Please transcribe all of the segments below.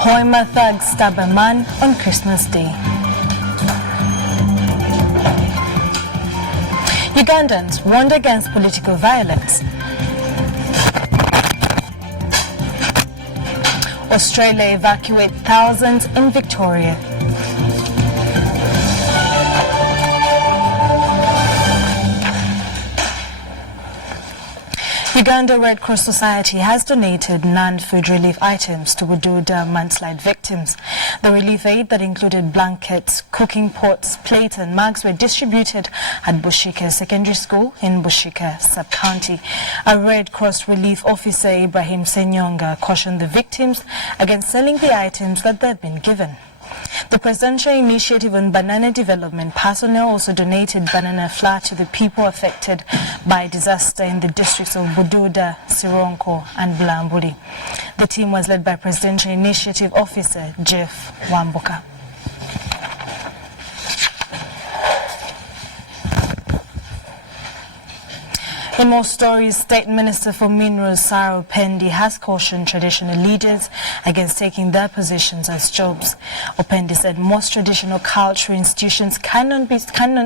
Hoima thugs stab a man on Christmas Day. Ugandans warned against political violence. Australia evacuate thousands in Victoria. Uganda Red Cross Society has donated non-food relief items to Bududa mudslide victims. The relief aid that included blankets, cooking pots, plates and mugs were distributed at Bushika Secondary School in Bushika Sub-County. A Red Cross relief officer, Ibrahim Senyonga, cautioned the victims against selling the items that they've been given. The Presidential Initiative on Banana Development personnel also donated banana flour to the people affected by disaster in the districts of Bududa, Sironko and Bulambuli. The team was led by Presidential Initiative Officer Jeff Wambuka. In more stories, State Minister for Minerals Sarah Opendi has cautioned traditional leaders against taking their positions as jobs. Opendi said most traditional cultural institutions cannot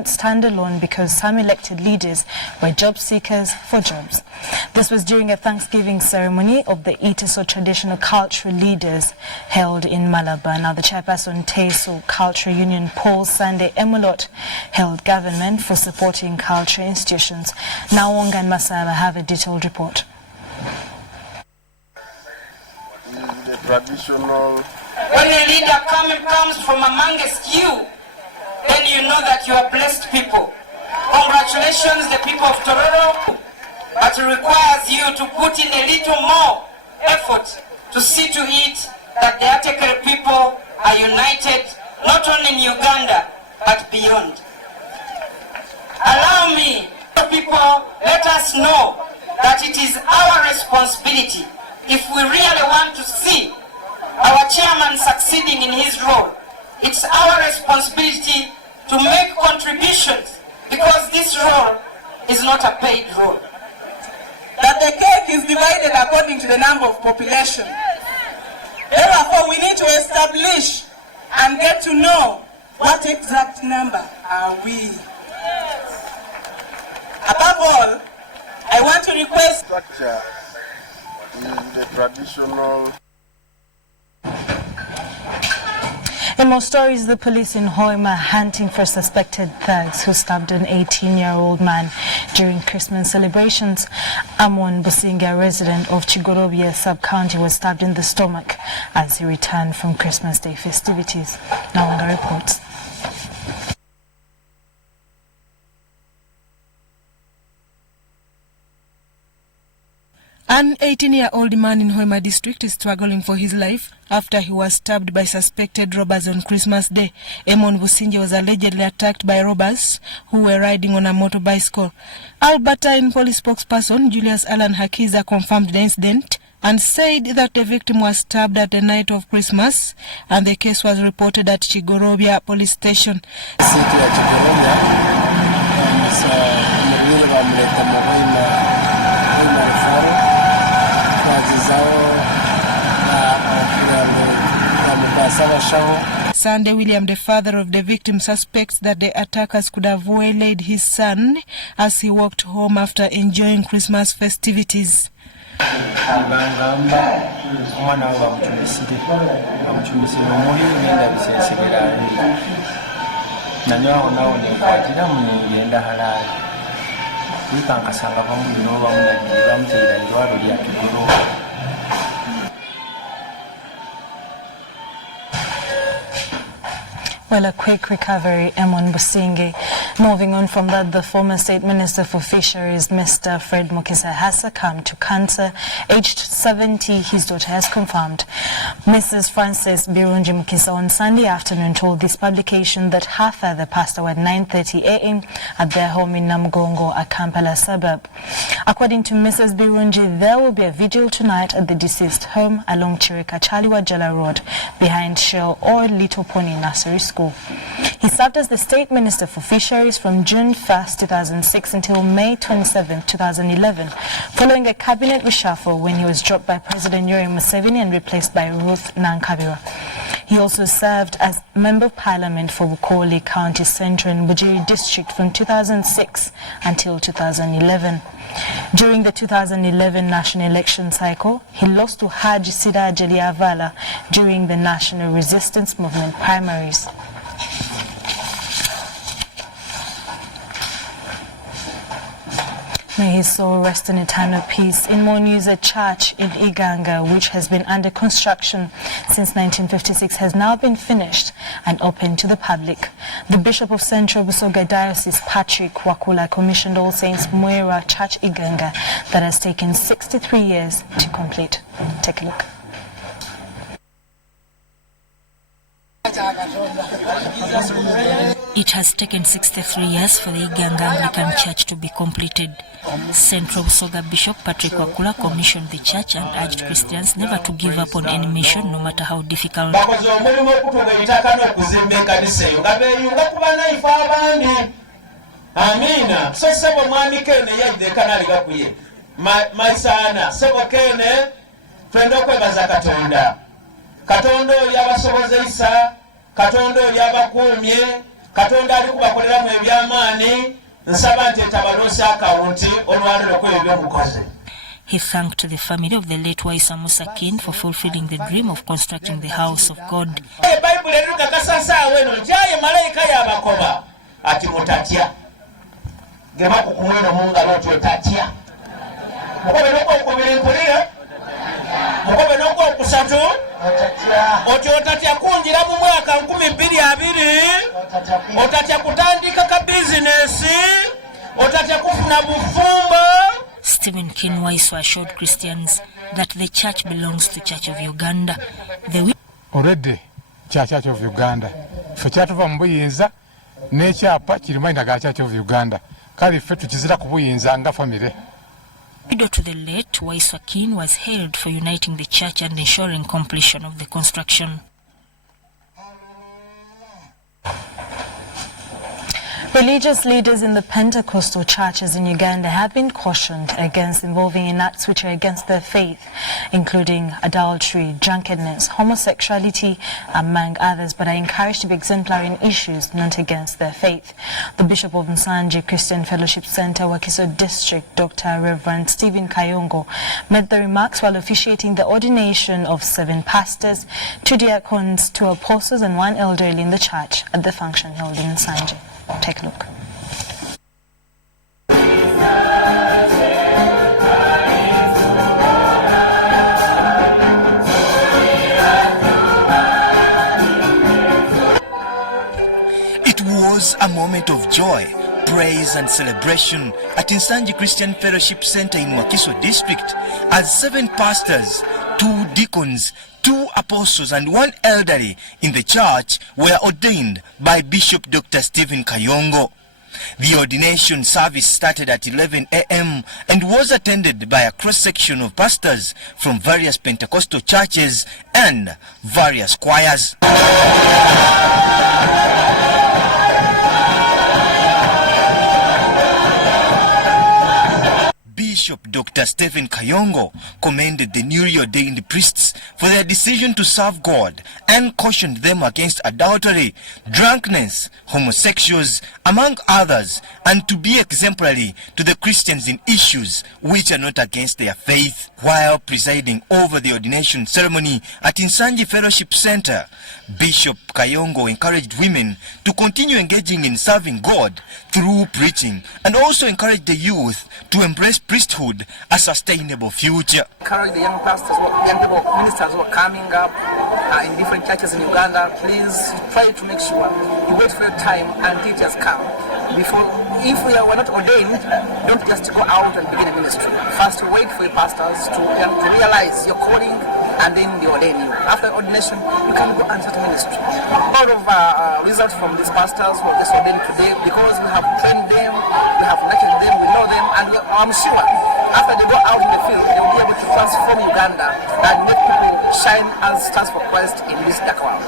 stand alone because some elected leaders were job seekers for jobs. This was during a Thanksgiving ceremony of the Iteso traditional cultural leaders held in Malabar. Now the chairperson Teso Cultural Union Paul Sunday Emulot held government for supporting cultural institutions. Now Wonga and Masaba have a detailed report. The traditional. When a leader comes from amongst you, then you know that you are blessed people. Congratulations, the people of Tororo, but it requires you to put in a little more effort to see to it that the Atekere people are united, not only in Uganda, but beyond. Allow me, people, let us know that it is our responsibility, if we really want to see our chairman succeeding in his role, it's our responsibility to make contributions, because this role is not a paid role. That the cake is divided according to the number of population. Therefore, we need to establish and get to know what exact number are we. Above all, I want to request Structure is the traditional. In more stories, the police in Hoima hunting for suspected thugs who stabbed an 18-year-old man during Christmas celebrations. Amon Businga, a resident of Chigorobia Sub-County, was stabbed in the stomach as he returned from Christmas Day festivities. Now on the reports. An 18-year-old man in Hoima district is struggling for his life after he was stabbed by suspected robbers on Christmas Day. Emon Businje was allegedly attacked by robbers who were riding on a motorbicycle. Albertine police spokesperson Julius Alan Hakiza confirmed the incident and said that the victim was stabbed at the night of Christmas and the case was reported at Chigorobia police station. Sunday William, the father of the victim, suspects that the attackers could have waylaid his son as he walked home after enjoying Christmas festivities. Well, a quick recovery, Emon Businge. Moving on from that, the former State Minister for Fisheries, Mr. Fred Mukisa, has succumbed to cancer. Aged 70, his daughter has confirmed. Mrs. Frances Birunji Mukisa on Sunday afternoon told this publication that her father passed away at 9:30 a.m. at their home in Namugongo, a Kampala suburb. According to Mrs. Birunji, there will be a vigil tonight at the deceased home along Chirika Chaliwa Jala Road, behind Shell or Little Pony Nursery School. school. He served as the State Minister for Fisheries from June 1st, 2006 until May 27, 2011, following a cabinet reshuffle when he was dropped by President Yoweri Museveni and replaced by Ruth Nankabirwa. He also served as Member of Parliament for Bukoli County Central and Bujiri District from 2006 until 2011. During the 2011 national election cycle, he lost to Haji Sida Jeliavala during the National Resistance Movement primaries. May his soul rest in eternal peace. In more news, a church in Iganga, which has been under construction since 1956, has now been finished and open to the public. The Bishop of Central Busoga Diocese, Patrick Wakula, commissioned All Saints Muera Church Iganga that has taken 63 years to complete. Take a look. It has taken 63 years for the Iganga Anglican Church to be completed. Central Busoga Bishop Patrick Wakula commissioned the church and urged Christians never to give up on any mission, no matter how difficult. Amina. So sebo mwami kene yajde kanali gakuye. Maisana sebo kene twendo kwebaza Katonda. Katonda yabasoboze isa, Katonda yabakumye, Katonda ali kubakolera mu ebyamaani, nsaba nti tabalosa akawunti olwaliro kwebyo mukoze. He thanked the family of the late Waisa Musa King for fulfilling the dream of constructing the house of God. Bible eruka kasasa weno njaye malaika yabakoba ati mutatya. Gema kukumweno munga loti otatya. Mukobe noko okubirinkulira. Mukobe noko okusatu. Oti otatya kunjira mu mwaka 2022. Otatya kutandika ka business. Otatya kufuna bufumbo. Stephen Kinwaiso assured Christians that the church belongs to Church of Uganda. Already, Church of Uganda. For Church of Mbuyinza, nature kirimaina ga Church of Uganda. Kali fetu kizira kubuyinza nga family. Widow to the late Waisa King was hailed for uniting the church and ensuring completion of the construction. Religious leaders in the Pentecostal churches in Uganda have been cautioned against involving in acts which are against their faith, including adultery, drunkenness, homosexuality, among others, but are encouraged to be exemplary in issues not against their faith. The Bishop of Nsanje Christian Fellowship Center, Wakiso District, Dr. Reverend Stephen Kayongo, made the remarks while officiating the ordination of 7 pastors, 2 diacons, 2 apostles, and 1 elderly in the church at the function held in Nsanje. Take a look. It was a moment of joy, praise and celebration at Nsanje Christian Fellowship Center in Wakiso District as 7 pastors, 2 deacons, 2 apostles and 1 elderly in the church were ordained by Bishop Dr. Stephen Kayongo. The ordination service started at 11 a.m. and was attended by a cross-section of pastors from various Pentecostal churches and various choirs. Bishop Dr. Stephen Kayongo commended the newly ordained priests for their decision to serve God and cautioned them against adultery, drunkenness, homosexuals, among others, and to be exemplary to the Christians in issues which are not against their faith. While presiding over the ordination ceremony at Nsanje Fellowship Center, Bishop Kayongo encouraged women to continue engaging in serving God through preaching and also encouraged the youth to embrace priesthood, a sustainable future. Encourage the young pastors, young people, ministers who are coming up in different churches in Uganda, please try to make sure you wait for your time until it has come. If we are not ordained, don't just go out and begin a ministry. First, wait for your pastors to realize your calling, and then they ordain you. After ordination, you can go and start a ministry. A lot of results from these pastors who are just ordained today, because we have trained them, we have nurtured them, we know them, and I'm sure after they go out in the field, they will be able to transform Uganda and make people shine as stars for Christ in this dark world.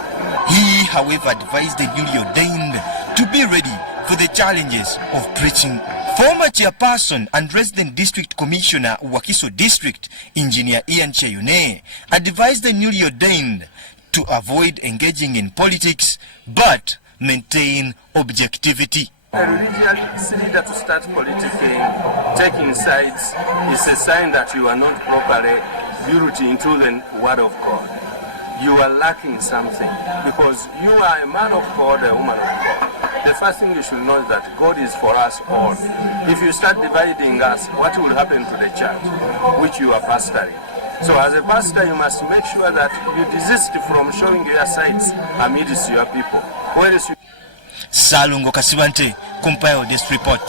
He, however, advised the newly ordained to be ready for the challenges of preaching. Former chairperson and resident district commissioner Wakiso district, engineer Ian Chayune, advised the newly ordained to avoid engaging in politics but maintain objectivity. A religious leader to start politicking, taking sides, is a sign that you are not properly built into the Word of God. You are lacking something because you are a man of God, a woman of God. The first thing you should know is that God is for us all. If you start dividing us, what will happen to the church, which you are pastoring? So as a pastor, you must make sure that you desist from showing your sides amidst your people. Whereas you Salungo Kasibante compiled this report.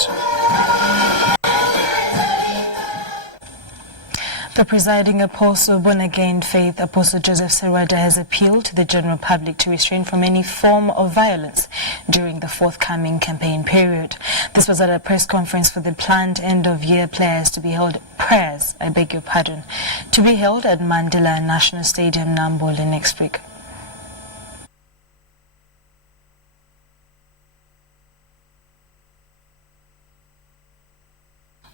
The presiding apostle, born-again faith, Apostle Joseph Serwada, has appealed to the general public to refrain from any form of violence during the forthcoming campaign period. This was at a press conference for the planned end-of-year prayers to be held at Mandela National Stadium, Nambole, next week.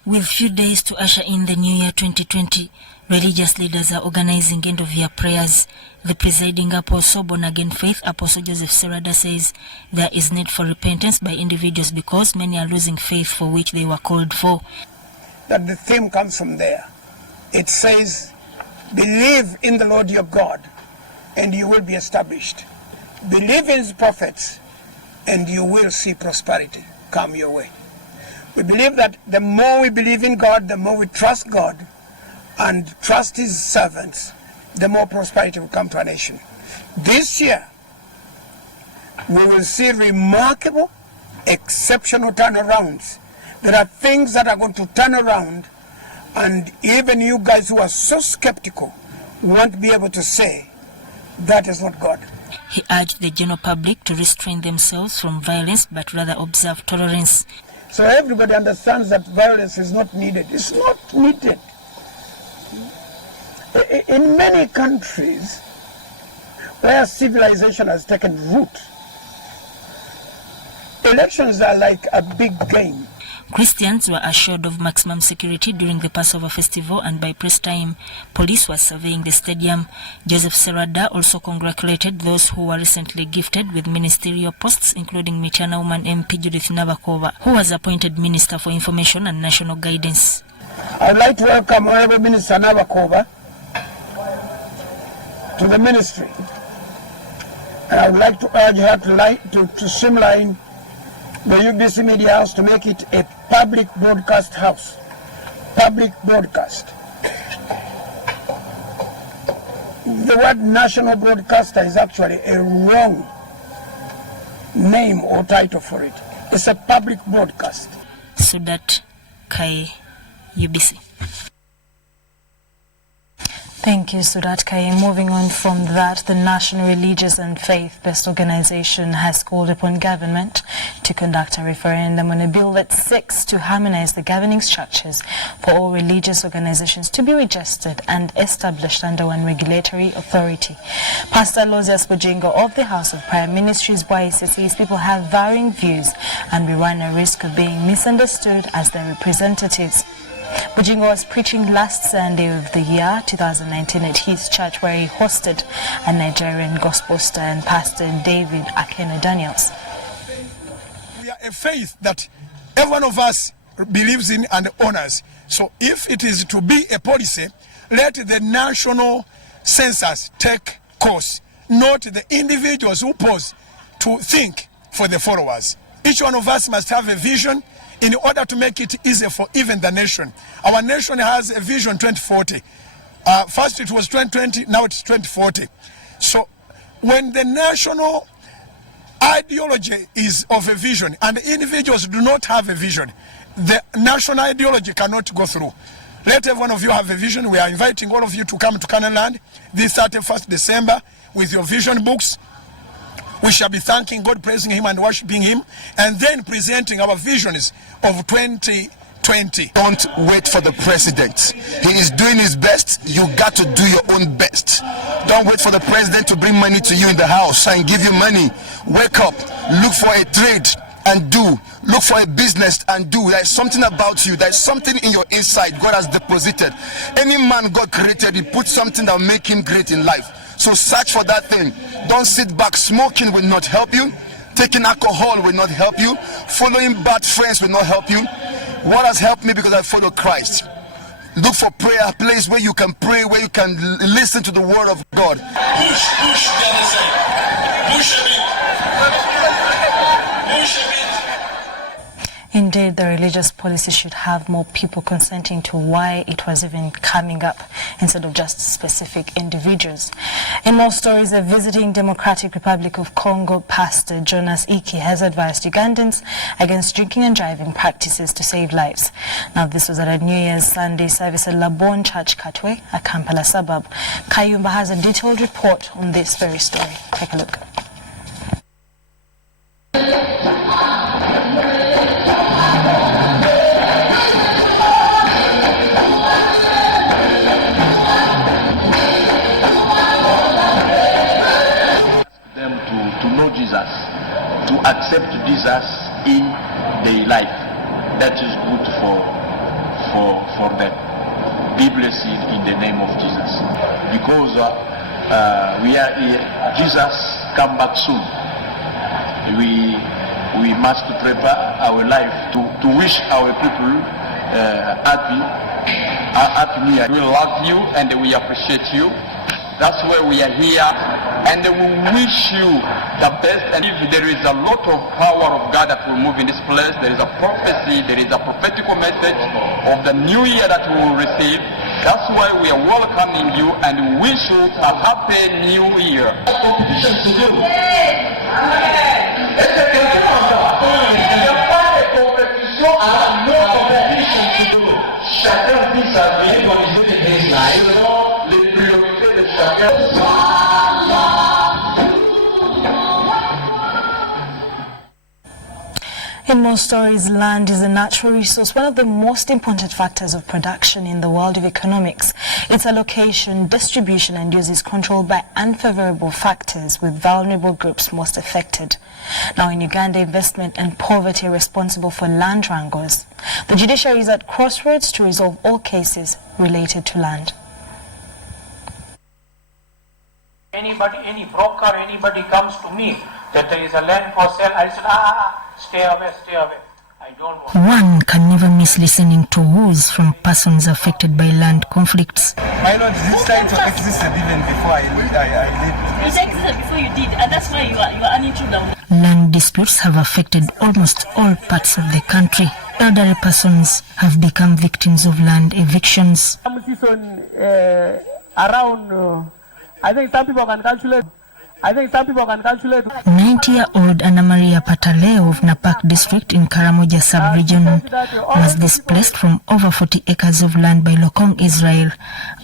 With few days to usher in the new year 2020, religious leaders are organizing end-of-year prayers. The presiding apostle, born-again faith, Apostle Joseph Serwada, says there is need for repentance by individuals because many are losing faith for which they were called for. That the theme comes from there. It says, believe in the Lord your God and you will be established. Believe in his prophets and you will see prosperity come your way. We believe that the more we believe in God, the more we trust God and trust his servants, the more prosperity will come to our nation. This year, we will see remarkable, exceptional turnarounds. There are things that are going to turn around, and even you guys who are so skeptical won't be able to say that is not God. He urged the general public to restrain themselves from violence but rather observe tolerance. So everybody understands that violence is not needed. It's not needed. In many countries where civilization has taken root, elections are like a big game. Christians were assured of maximum security during the Passover festival, and by press time, police were surveying the stadium. Joseph Serwada also congratulated those who were recently gifted with ministerial posts, including Michana woman MP Judith Nabakova, who was appointed Minister for Information and National Guidance. I would like to welcome Honorable Minister Nabakova to the ministry. And I would like to urge her to streamline the UBC Media House to make it a public broadcast house. Public broadcast. The word national broadcaster is actually a wrong name or title for it. It's a public broadcast. Sudat Kai, UBC. Thank you, Sudat Kai. Moving on from that, the National Religious and Faith-Based Organization has called upon government to conduct a referendum on a bill that seeks to harmonize the governing structures for all religious organizations to be registered and established under one regulatory authority. Pastor Lozias Bujingo of the House of Prayer Ministries YC says people have varying views and we run a risk of being misunderstood as their representatives. Bujingo was preaching last Sunday of the year 2019 at his church, where he hosted a Nigerian gospel star and Pastor David Akeno Daniels. We are a faith that every one of us believes in and honors. So if it is to be a policy, let the national census take course, not the individuals who pose to think for the followers. Each one of us must have a vision in order to make it easier for even the nation. Our nation has a vision 2040. First it was 2020, now it's 2040. So when the national ideology is of a vision and individuals do not have a vision, the national ideology cannot go through. Let every one of you have a vision. We are inviting all of you to come to Canaan Land this 31st December with your vision books. We shall be thanking God, praising him and worshiping him, and then presenting our visions of 20 20. Don't wait for the president. He is doing his best. You got to do your own best. Don't wait for the president to bring money to you in the house and give you money. Wake up, look for a trade and do. Look for a business and do. There is something about you. There is something in your inside God has deposited. Any man God created, he put something that will make him great in life. So search for that thing. Don't sit back. Smoking will not help you. Taking alcohol will not help you. Following bad friends will not help you. What has helped me because I follow Christ. Look for prayer, a place where you can pray, where you can listen to the word of God. Indeed, the religious policy should have more people consenting to why it was even coming up instead of just specific individuals. In more stories, a visiting Democratic Republic of Congo pastor Jonas Iki has advised Ugandans against drinking and driving practices to save lives. Now, this was at a New Year's Sunday service at Labon Church Katwe, a Kampala suburb. Kayumba has a detailed report on this very story. Take a look. To accept Jesus in their life. That is good for them. Be blessed in the name of Jesus. Because we are here, Jesus come back soon. We must prepare our life to wish our people happy New Year. We love you and we appreciate you. That's why we are here, and we wish you the best. And if there is a lot of power of God that will move in this place, there is a prophecy, there is a prophetical message of the new year that we will receive. That's why we are welcoming you and wish you a happy new year. In most stories, land is a natural resource, one of the most important factors of production in the world of economics. Its allocation, distribution and use is controlled by unfavorable factors, with vulnerable groups most affected. Now in Uganda, investment and poverty are responsible for land wrangles. The judiciary is at crossroads to resolve all cases related to land. Anybody, any broker, anybody comes to me that there is a land for sale, I said, stay away, I don't want. One can never miss listening to woes from persons affected by land conflicts. My lord, this title existed even before I lived. It existed before you did, and that's why you are an intruder. Land disputes have affected almost all parts of the country. Elderly persons have become victims of land evictions. I think some people can calculate. 90-year-old Anna Maria Pataleo of Napak district in Karamoja sub-region was displaced from over 40 acres of land by Lokong Israel,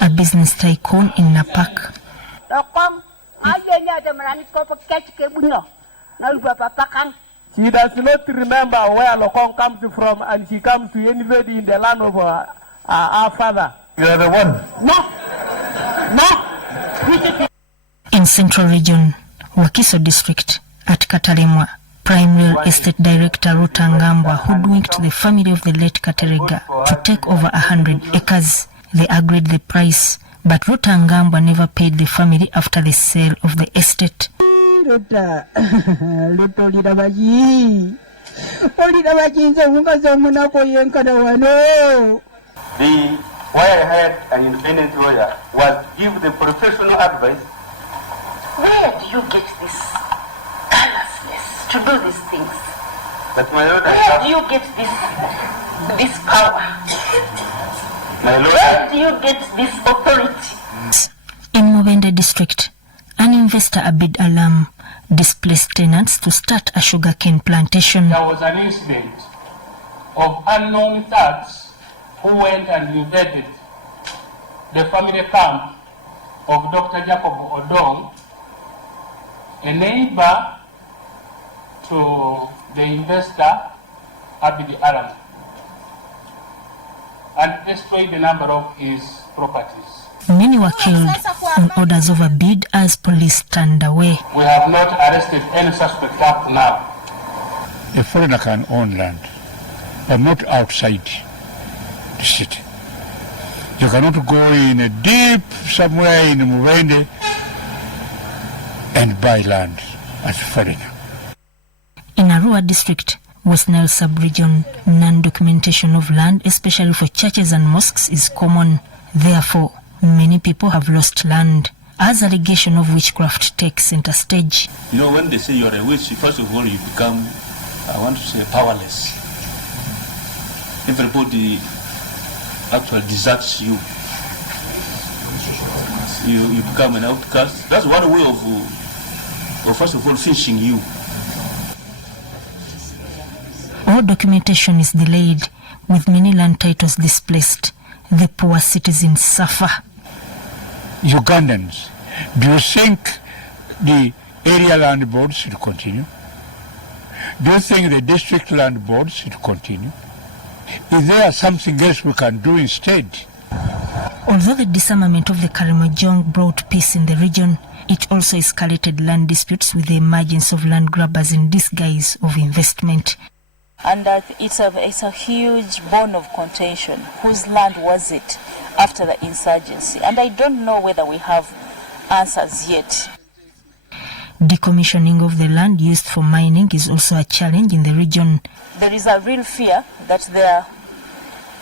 a business tycoon in Napak. She does not remember where Lokong comes from, and she comes to anybody in the land of our father. You are the one. No. In Central Region, Wakiso district at Katalemwa, Prime Real Estate Director Ruta Ngambwa hoodwinked the family of the late Katerega to take over 100 acres. They agreed the price, but Ruta Ngambwa never paid the family after the sale of the estate. Why I hired an independent lawyer was give the professional advice. Where do you get this callousness to do these things? But my lord, where do you get this power? My lord, where do you get this authority? In Mubende district, an investor Abid Alam displaced tenants to start a sugarcane plantation. There was an incident of unknown thugs who went and invaded the family camp of Dr. Jacob Odong, a neighbor to the investor Abid Alam. and destroyed a number of his properties. Many were killed on orders of a bid as police turned away. We have not arrested any suspect up to now. A foreigner can own land, but not outside the city. You cannot go in a deep somewhere in Murende and buy land as a foreigner. In Arua district, West Nile sub-region, non-documentation of land, especially for churches and mosques, is common. Therefore, many people have lost land, as allegation of witchcraft takes center stage. You know, when they say you're a witch, first of all, you become, I want to say, powerless. Everybody actually deserts you. You become an outcast. That's one way of first of all, finishing you. All documentation is delayed, with many land titles displaced. The poor citizens suffer. Ugandans, do you think the area land boards should continue? Do you think the district land boards should continue? Is there something else we can do instead? Although the disarmament of the Karimojong brought peace in the region, it also escalated land disputes with the emergence of land grabbers in disguise of investment. And it's a huge bone of contention. Whose land was it after the insurgency? And I don't know whether we have answers yet. Decommissioning of the land used for mining is also a challenge in the region. There is a real fear that there are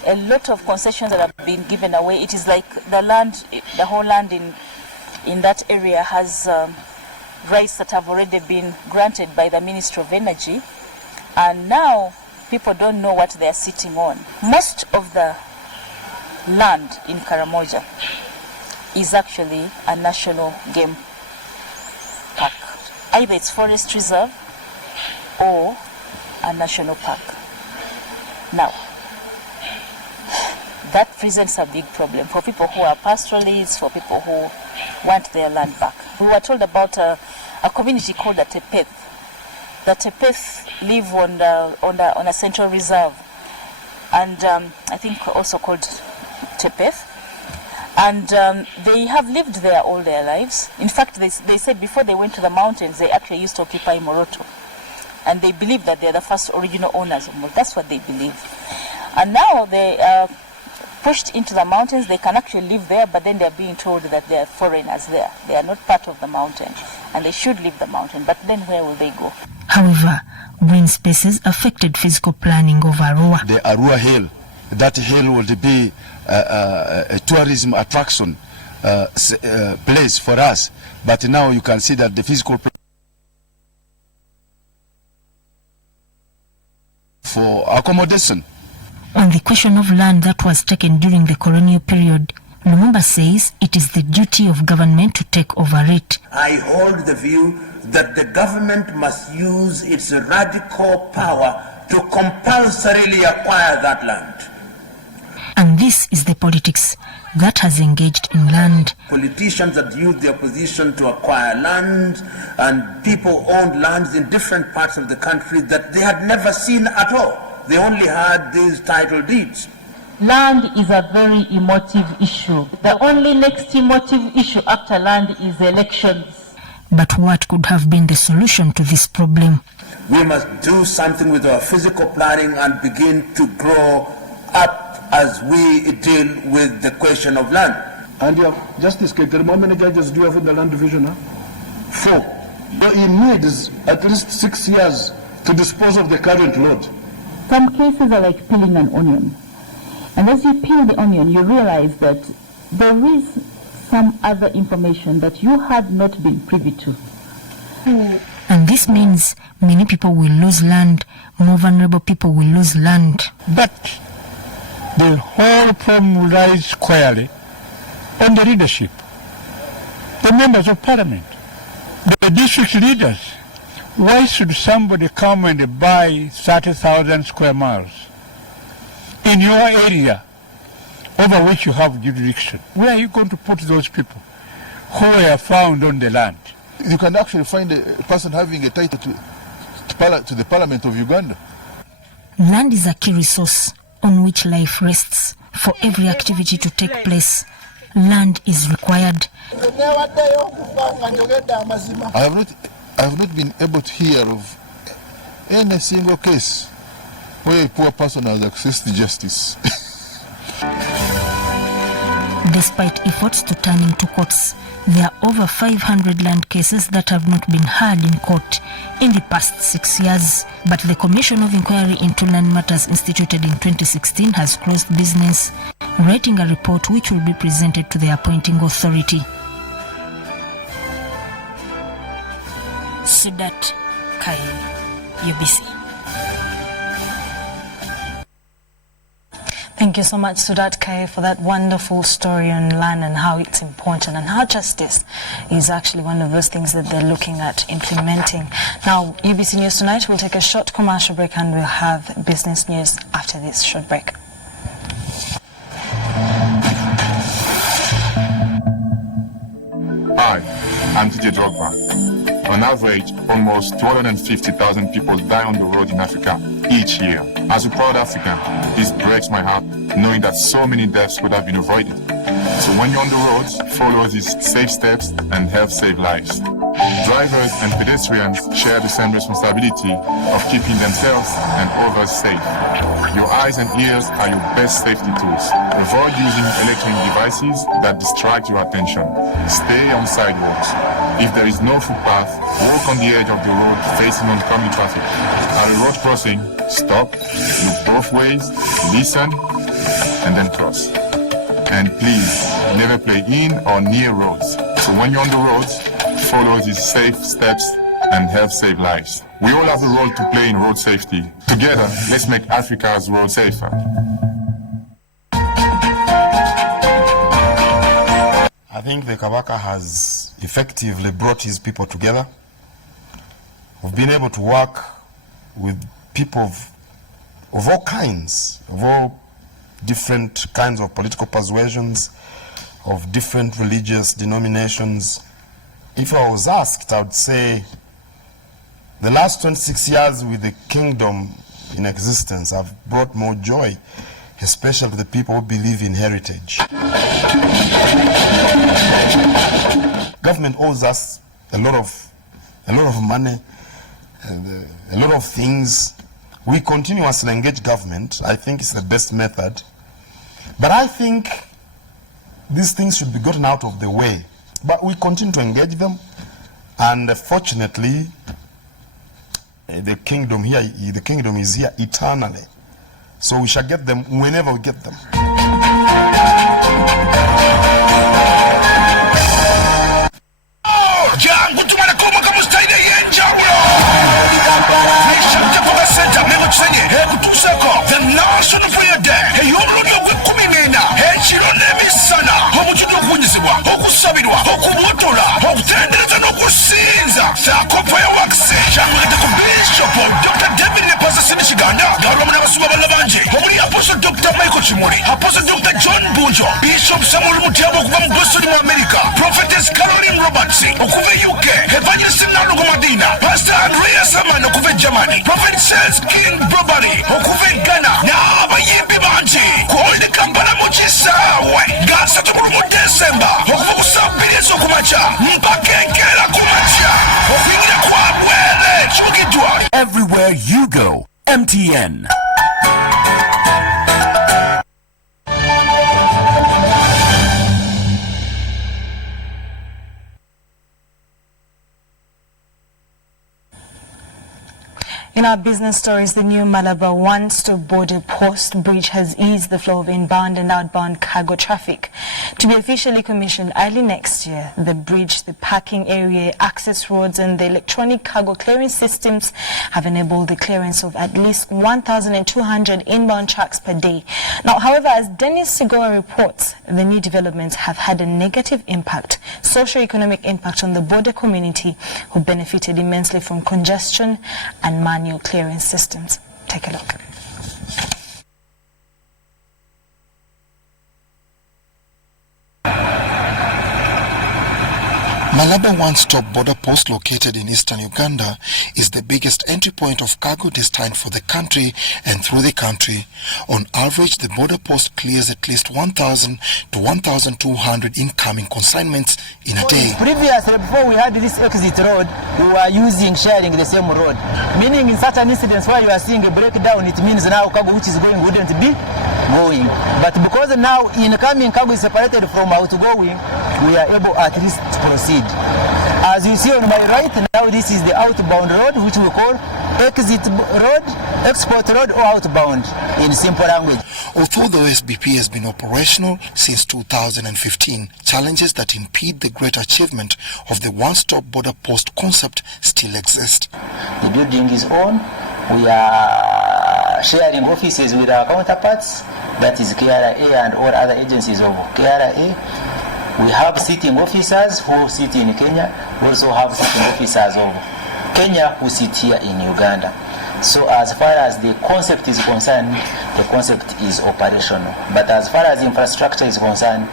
a lot of concessions that have been given away. It is like the whole land in that area has rights that have already been granted by the Ministry of Energy. And now people don't know what they're sitting on. Most of the land in Karamoja is actually a national game park. Either it's forest reserve or a national park. Now, that presents a big problem for people who are pastoralists, for people who want their land back. We were told about a community called the Tepeth. The Tepeth live on a central reserve, and I think also called Tepeth. And they have lived there all their lives. In fact, they said before they went to the mountains, they actually used to occupy Moroto. And they believe that they're the first original owners of Moroto. That's what they believe. And now they are pushed into the mountains. They can actually live there, but then they're being told that they're foreigners there. They are not part of the mountain, and they should leave the mountain. But then where will they go? However, green spaces affected physical planning of Arua. The Arua Hill, that hill will be a tourism attraction place for us. But now you can see that the physical for accommodation. On the question of land that was taken during the colonial period, Lumumba says it is the duty of government to take over it. I hold the view that the government must use its radical power to compulsorily acquire that land. And this is the politics that has engaged in land. Politicians that use their position to acquire land, and people owned lands in different parts of the country that they had never seen at all. They only had these title deeds. Land is a very emotive issue. The only next emotive issue after land is elections. But what could have been the solution to this problem? We must do something with our physical planning and begin to grow up as we deal with the question of land. And you have Justice Keter, how many judges do you have in the land division? 4. So he needs at least 6 years to dispose of the current load. Some cases are like peeling an onion. And as you peel the onion, you realize that there is some other information that you had not been privy to. And this means many people will lose land, more vulnerable people will lose land. But the whole problem lies squarely on the leadership, the members of parliament, the district leaders. Why should somebody come and buy 30,000 square miles in your area over which you have jurisdiction? Where are you going to put those people who are found on the land? You can actually find a person having a title to the Parliament of Uganda. Land is a key resource on which life rests For every activity to take place, land is required. I have not been able to hear of any single case where a poor person has access to justice. Despite efforts to turn into courts, there are over 500 land cases that have not been heard in court in the past 6 years. But the Commission of Inquiry into Land Matters instituted in 2016 has closed business, writing a report which will be presented to the appointing authority. Sudat Kai, UBC. Thank you so much, Sudat Kaye, for that wonderful story on land and how it's important and how justice is actually one of those things that they're looking at implementing. Now, UBC News Tonight will take a short commercial break and we'll have business news after this short break. Hi, I'm TJ Drogba. On average, almost 250,000 people die on the road in Africa each year. As a proud African, this breaks my heart knowing that so many deaths could have been avoided. So when you're on the roads, follow these safe steps and help save lives. Drivers and pedestrians share the same responsibility of keeping themselves and others safe. Your eyes and ears are your best safety tools. Avoid using electronic devices that distract your attention. Stay on sidewalks. If there is no footpath, walk on the edge of the road facing oncoming traffic. At a road crossing, stop, look both ways, listen, and then cross. And please, never play in or near roads. So when you're on the roads, follow these safe steps and help save lives. We all have a role to play in road safety. Together, let's make Africa's road safer. I think the Kabaka has effectively brought his people together. We've been able to work with people of all kinds, of all different kinds of political persuasions, of different religious denominations. If I was asked, I would say the last 26 years with the kingdom in existence have brought more joy, especially the people who believe in heritage. Government owes us a lot of money, a lot of things. We continuously engage government. I think it's the best method. But I think these things should be gotten out of the way. But we continue to engage them, and fortunately, the kingdom is here eternally. So we shall get them whenever we get them. The National Prayer Day. Ey'omulundi ogw'ekkuminena ekiro n'emisana omujjudde okubunyizibwa okusabirwa okubutola okutendereza n'okusinza ssaako fireworks kyamugete ku Bishop Dr. David Nepaza Ssemikiganda ng'alwamu n'abasumba balla bangi omuli Apostle Dr. Michael Kimuli, Apostle Dr. John Bunjo, Bishop Samuel Mutyabo okuva mu Boston mu America, Prophetess Caroline Roberts okuva e UK, Evangelist Nalugo Madina, Pastor Andreas Saman okuva e Germany, Prophet Charles King Brobary okuva e Ghana, n'abayimbi bangi kwolide Kampala mu kisaawe nga 3 December okuva ku ssabiri ez'okumakya mpaka enkeera ku makya okuyingira kwa bwele kibugiddwa. Everywhere you go, MTN. In our business stories, the new Malabar one-stop border post bridge has eased the flow of inbound and outbound cargo traffic. To be officially commissioned early next year, the bridge, the parking area, access roads and the electronic cargo clearance systems have enabled the clearance of at least 1,200 inbound trucks per day. Now, however, as Dennis Sigoa reports, the new developments have had a negative impact, socio-economic impact on the border community, who benefited immensely from congestion and manual clearance systems. Take a look. Malaba one-stop border post located in eastern Uganda is the biggest entry point of cargo destined for the country and through the country. On average, the border post clears at least 1,000 to 1,200 incoming consignments in a day. Previously, before we had this exit road, we were using sharing the same road. Meaning in certain incidents where you are seeing a breakdown, it means now cargo which is going wouldn't be going. But because now incoming cargo is separated from outgoing, we are able at least to proceed. As you see on my right, now this is the outbound road, which we call exit road, export road, or outbound in simple language. Although the OSBP has been operational since 2015, challenges that impede the great achievement of the one-stop border post concept still exist. The building is on. We are sharing offices with our counterparts, that is KRA and all other agencies of KRA. We have sitting officers who sit in Kenya. We also have sitting officers of Kenya who sit here in Uganda. So as far as the concept is concerned, the concept is operational. But as far as infrastructure is concerned,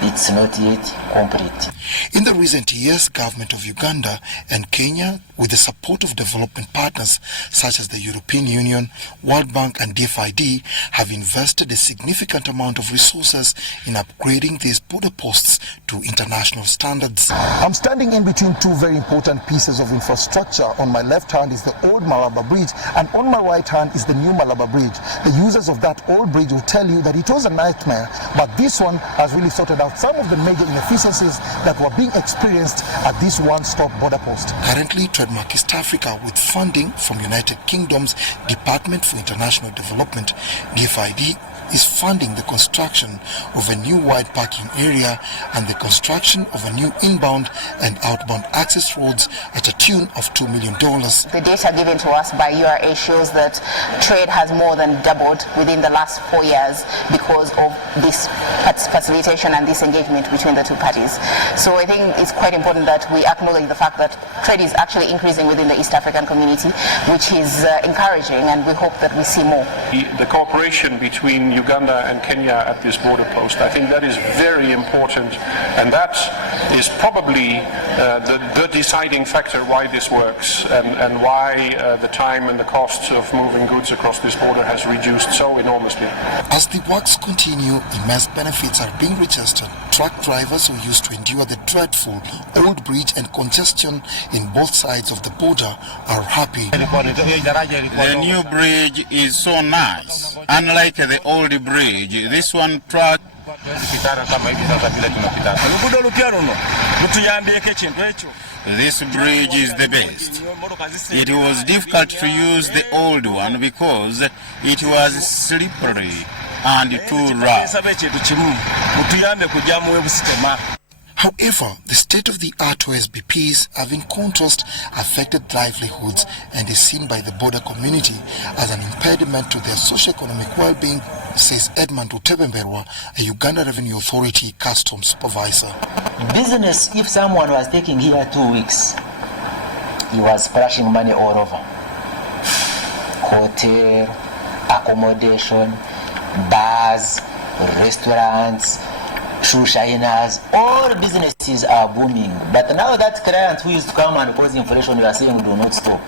it's not yet complete. In the recent years, government of Uganda and Kenya, with the support of development partners such as the European Union, World Bank and DFID, have invested a significant amount of resources in upgrading these border posts to international standards. I'm standing in between two very important pieces of infrastructure. On my left hand is the old Malaba Bridge, and on my right hand is the new Malaba Bridge. The users of that old bridge will tell you that it was a nightmare, but this one has really sorted out some of the major inefficiencies that were being experienced at this one-stop border post. Currently, Trademark East Africa, with funding from United Kingdom's Department for International Development, DFID, is funding the construction of a new wide parking area and the construction of a new inbound and outbound access roads at a tune of $2 million. The data given to us by URA shows that trade has more than doubled within the last 4 years because of this facilitation and this engagement between the two parties. So I think it's quite important that we acknowledge the fact that trade is actually increasing within the East African community, which is encouraging, and we hope that we see more. The cooperation between Uganda and Kenya at this border post, I think that is very important, and that is probably the deciding factor why this works and why the time and the cost of moving goods across this border has reduced so enormously. As the works continue, immense benefits are being registered. Truck drivers who used to endure the dreadful old bridge and congestion in both sides of the border are happy. The new bridge is so nice. Unlike the old bridge, this one truck This bridge is the best. It was difficult to use the old one because it was slippery and too rough. However, the state-of-the-art OSBPs have in contrast affected livelihoods and is seen by the border community as an impediment to their socio-economic well-being, says Edmund Utebemberwa, a Uganda Revenue Authority customs supervisor. Business, if someone was taking here 2 weeks, he was splashing money all over. Hotel, accommodation, bars, restaurants, shoe shiners, all businesses are booming. But now that client who used to come and cause inflation, you are saying do not stop.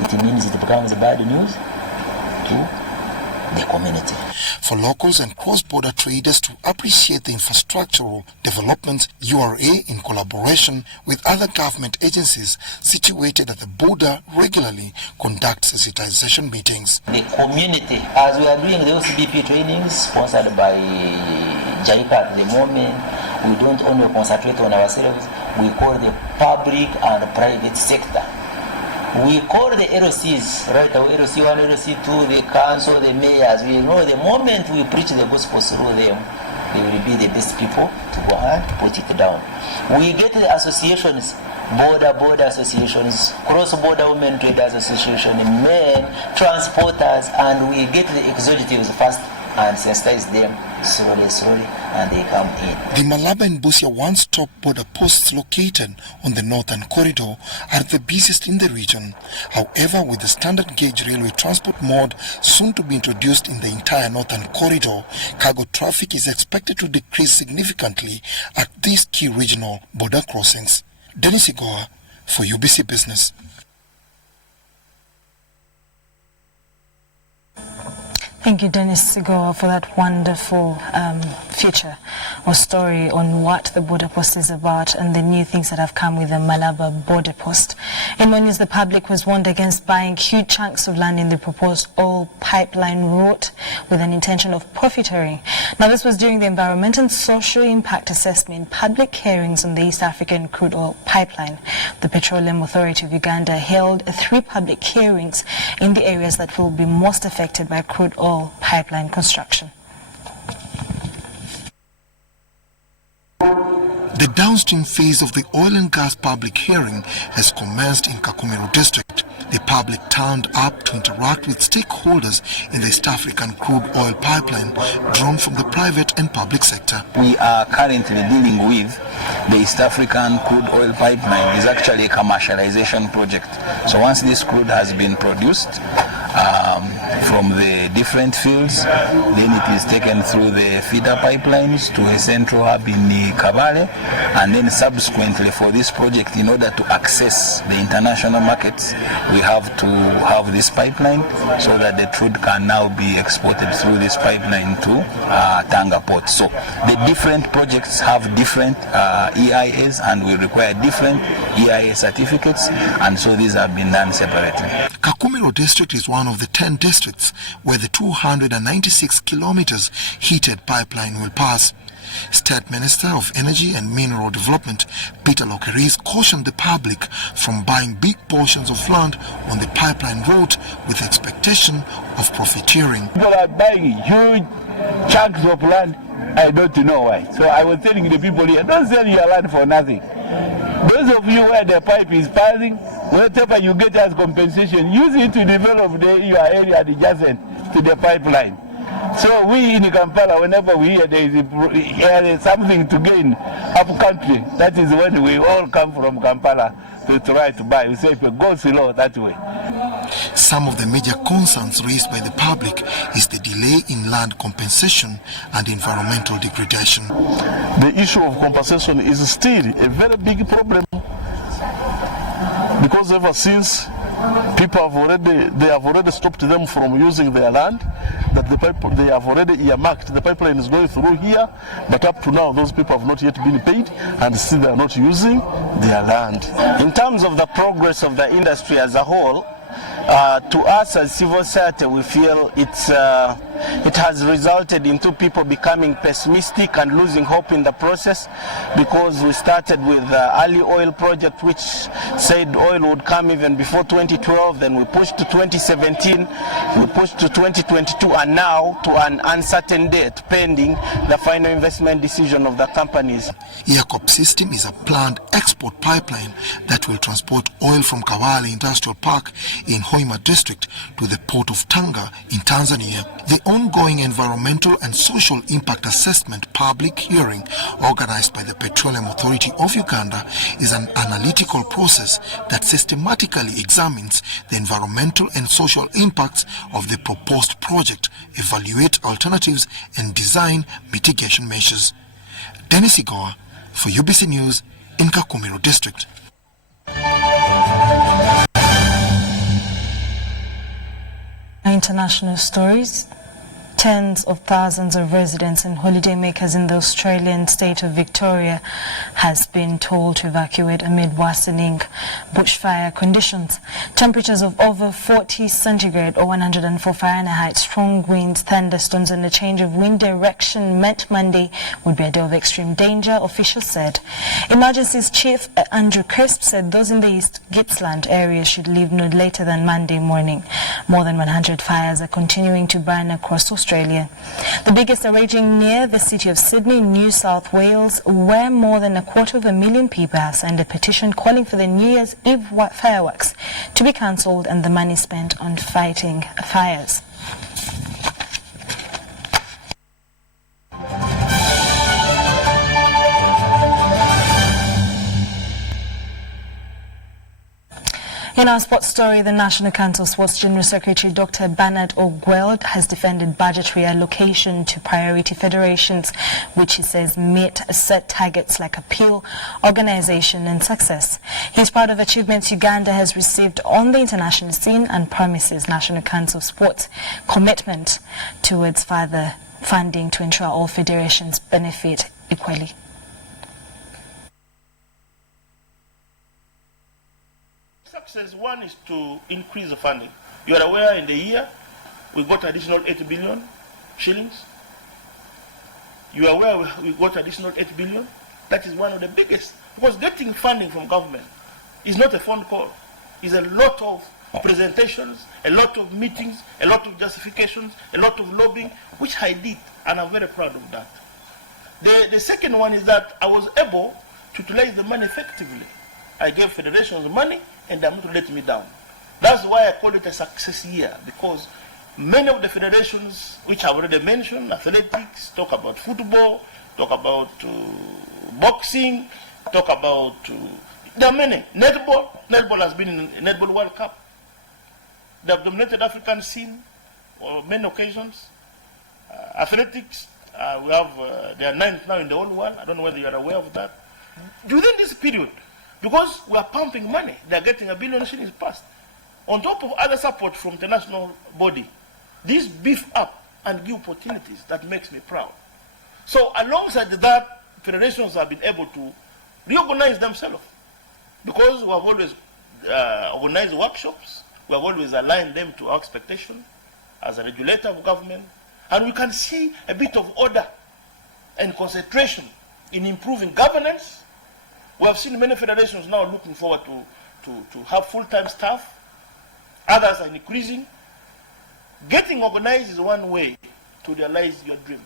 It means it becomes bad news to the community. For locals and cross-border traders to appreciate the infrastructural developments, URA, in collaboration with other government agencies situated at the border, regularly conducts sensitization meetings. The community, as we are doing the OCBP trainings sponsored by JICA at the moment, we don't only concentrate on ourselves, we call the public and private sector. We call the LCs, right? Our LC 1, LC 2, the council, the mayors. We know the moment we preach the gospel through them, they will be the best people to go and put it down. We get the associations, border associations, cross-border women traders association, men, transporters, and we get the executives first and sensitize them slowly, and they come in. The Malaba and Busia one-stop border posts located on the northern corridor are the busiest in the region. However, with the standard gauge railway transport mode soon to be introduced in the entire northern corridor, cargo traffic is expected to decrease significantly at these key regional border crossings. Dennis Igoa for UBC Business. Thank you, Dennis Sigoa, for that wonderful feature or story on what the border post is about and the new things that have come with the Malaba border post. In one news, the public was warned against buying huge chunks of land in the proposed oil pipeline route with an intention of profiteering. Now, this was during the Environmental and Social Impact Assessment public hearings on the East African crude oil pipeline. The Petroleum Authority of Uganda held 3 public hearings in the areas that will be most affected by crude oil pipeline construction. The downstream phase of the oil and gas public hearing has commenced in Kakumiro district. The public turned up to interact with stakeholders in the East African crude oil pipeline drawn from the private and public sector. We are currently dealing with the East African crude oil pipeline. Is actually a commercialization project. So once this crude has been produced from the different fields, then it is taken through the feeder pipelines to a central hub in Kabale, and then subsequently for this project, in order to access the international markets, we have to have this pipeline so that the crude can now be exported through this pipeline to Tanga port. So the different projects have different EIAs, and we require different EIA certificates, and so these have been done separately. Kakumiro district is one of the 10 districts where the 296 kilometers heated pipeline will pass. State Minister of Energy and Mineral Development, Peter Lokeris, cautioned the public from buying big portions of land on the pipeline route with expectation of profiteering. People are buying huge chunks of land. I don't know why. So I was telling the people here, don't sell your land for nothing. Those of you where the pipe is passing, whatever you get as compensation, use it to develop your area adjacent to the pipeline. So we in Kampala, whenever we hear there is something to gain up country, that is when we all come from Kampala to try to buy. We say go slow that way. Some of the major concerns raised by the public is the delay in land compensation and environmental degradation. The issue of compensation is still a very big problem, because ever since people have already stopped them from using their land, that they have already earmarked the pipeline is going through here, but up to now those people have not yet been paid, and still they are not using their land. In terms of the progress of the industry as a whole, to us as civil society, we feel it has resulted into people becoming pessimistic and losing hope in the process, because we started with the early oil project, which said oil would come even before 2012, then we pushed to 2017, we pushed to 2022, and now to an uncertain date pending the final investment decision of the companies. EACOP system is a planned export pipeline that will transport oil from Kawale Industrial Park in Hoima district to the port of Tanga in Tanzania. The ongoing environmental and social impact assessment public hearing organized by the Petroleum Authority of Uganda is an analytical process that systematically examines the environmental and social impacts of the proposed project, evaluate alternatives, and design mitigation measures. Dennis Igoa for UBC News in Kakumiro district. International stories. Tens of thousands of residents and holidaymakers in the Australian state of Victoria has been told to evacuate amid worsening bushfire conditions. Temperatures of over 40 centigrade or 104 Fahrenheit, strong winds, thunderstorms and a change of wind direction meant Monday would be a day of extreme danger, officials said. Emergencies Chief Andrew Crisp said those in the East Gippsland area should leave no later than Monday morning. More than 100 fires are continuing to burn across Australia. The biggest are raging near the city of Sydney, New South Wales, where more than 250,000 people have signed a petition calling for the New Year's Eve fireworks to be cancelled and the money spent on fighting fires. In our sports story, the National Council Sports General Secretary Dr. Bernard Ogweld has defended budgetary allocation to priority federations, which he says meet set targets like appeal, organization and success. He's proud of achievements Uganda has received on the international scene and promises National Council Sports commitment towards further funding to ensure all federations benefit equally. Success one is to increase the funding. You are aware in the year we got additional 8 billion shillings. You are aware we got additional 8 billion. That is one of the biggest, because getting funding from government is not a phone call. It's a lot of presentations, a lot of meetings, a lot of justifications, a lot of lobbying, which I did, and I'm very proud of that. The second one is that I was able to utilize the money effectively. I gave federations money, and they're not to let me down. That's why I call it a success year, because many of the federations, which I've already mentioned, athletics, talk about football, talk about boxing, talk about, there are many. Netball has been in Netball World Cup. They have dominated African scene on many occasions. Athletics, we have, they are 9th now in the whole world. I don't know whether you are aware of that. Within this period, because we are pumping money, they are getting $1 billion shillings passed. On top of other support from the national body, this beef up and give opportunities. That makes me proud. So alongside that, federations have been able to reorganize themselves, because we have always organized workshops, we have always aligned them to our expectation as a regulator of government, and we can see a bit of order and concentration in improving governance. We have seen many federations now looking forward to have full-time staff. Others are increasing. Getting organized is one way to realize your dream.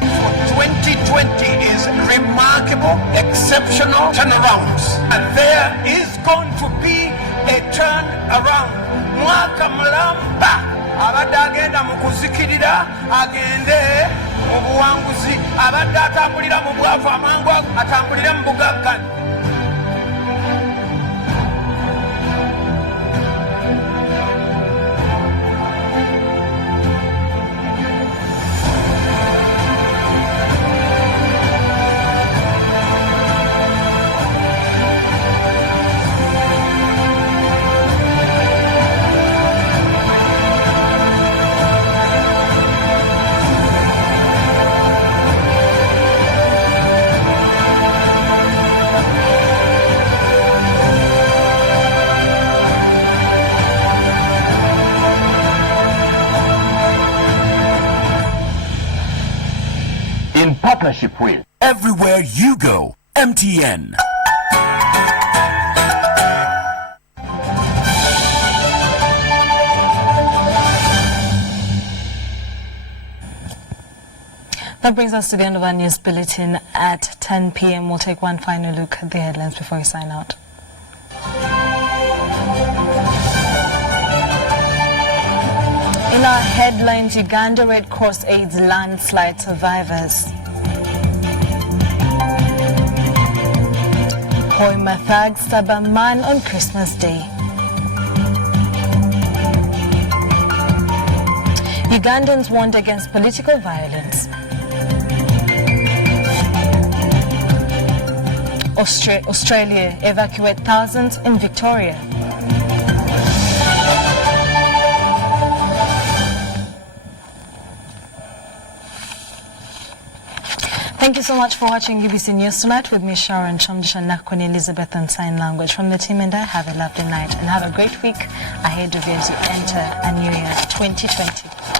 2020 is remarkable, exceptional turnarounds. And there is going to be a turnaround. Mwaka mulamba abadde agenda mu kuzikirira agende mu buwanguzi, abadde atambulira mu bwavu amangu atambulire mu bugagga. In partnership with Everywhere You Go, MTN. That brings us to the end of our news bulletin at 10 p.m. We'll take one final look at the headlines before we sign out. In our headlines, Uganda Red Cross aids landslide survivors. Hoima thugs stab a man on Christmas Day. Ugandans warned against political violence. Australia evacuate thousands in Victoria. Thank you so much for watching UBC News tonight with me, Sharon Chamdisha Nakoni, Elizabeth on Sign Language. From the team and I, have a lovely night and have a great week ahead of you as you enter a new year 2020.